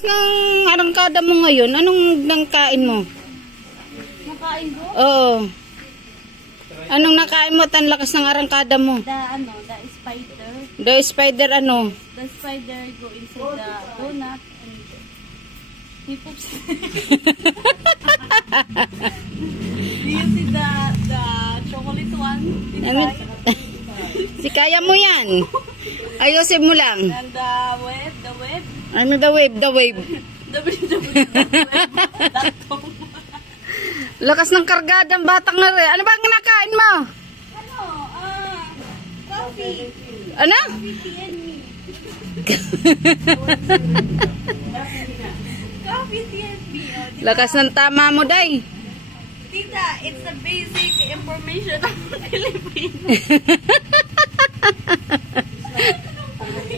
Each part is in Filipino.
Ng arangkada mo ngayon, anong nangkain mo? Nakain ko? Oo. Anong nakain mo at ang lakas ng arangkada mo? The spider. The spider ano? The spider go inside the donut and he poops. Do you see the chocolate one inside? Si kaya mo yan. Ayusin mo lang. And the web. Ano the wave? The web. Lakas ng kargadang batang nga rin. Ano ba ang nakain mo? Coffee. Ano? Coffee TNB. Lakas ng tama mo, day. Tita, it's the basic information of Philippines.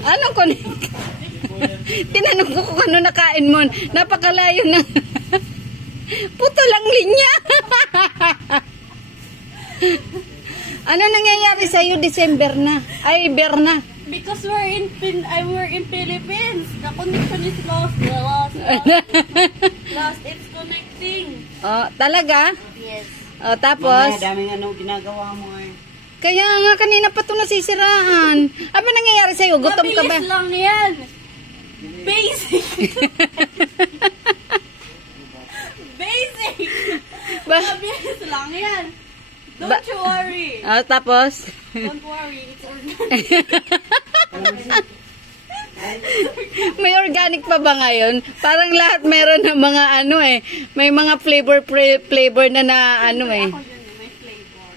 Anong kunin? Tinanong ko kung ano nakain mo. Napakalayo na. Puto lang linya. Ano nangyayari sa'yo December na? Ay, Berna. Because we're in Philippines. The connection is lost. Lost. It's connecting. Oh, talaga? Yes. Oh, tapos? Daming ano ginagawa mo eh. Kaya nga, kanina pa ito nasisiraan. Ano nangyayari sa'yo? Gutom ka ba? Mabilis lang yan. Basic. Basic. Mabilis lang yan. Don't you worry. Oh, tapos? Don't worry. It's organic. May organic pa ba ngayon? Parang lahat meron ng mga ano eh. May mga flavor na ano eh. Ako yun, may flavor.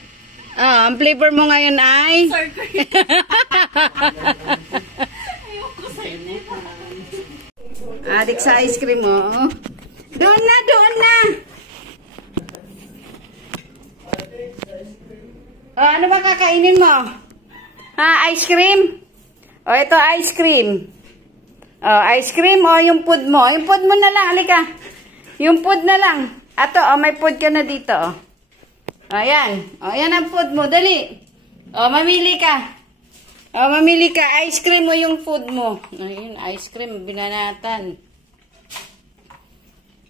Ah, ang flavor mo ngayon ay? Sour cream. Ayoko sa inyo. Adik sa ice cream mo. Oh. Doon na, doon na. Oh, ano ba kakainin mo? Ha, ice cream? Oh, ito ice cream. Oh, ice cream o yung food mo. Yung food mo na lang, alika. Yung food na lang. Ato, oh, may food ka na dito. Oh. Oh, yan. Oh, yan ang food mo. Dali. Oh, mamili ka. Oh, mamili ka. Ice cream o yung food mo. Ayun, ice cream. Binanatan.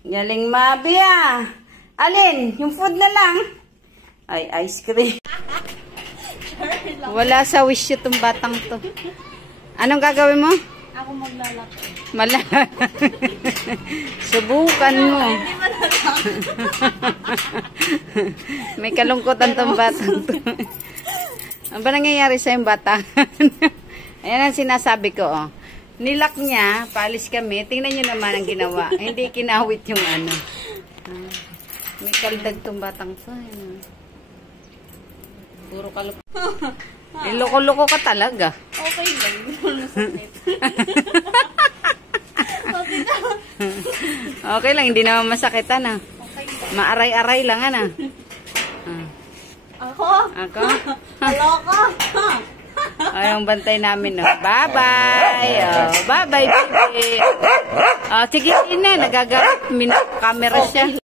Galing Mabia. Alin? Yung food na lang. Ay, ice cream. Wala sa wish itong batang to. Anong gagawin mo? Ako maglalak. Subukan mo. May kalungkutan tong batang to. Ano ba nangyayari sa yung bata? Ayan ang sinasabi ko. Oh. Nilak niya, paalis kami. Tingnan nyo naman ang ginawa. Hindi kinawit yung ano. May kaldag tong batang to. Ayan. Puro kaluk. Loko-loko ka talaga. Okay lang. Okay lang, hindi naman masakitan ah. Okay lang. Maaray-aray lang ah. Ako? Ako? Haloko? Ay, ang bantay namin, no? Bye-bye! Oh, bye-bye, baby! Oh, sige, na. Nagagamit. Camera siya.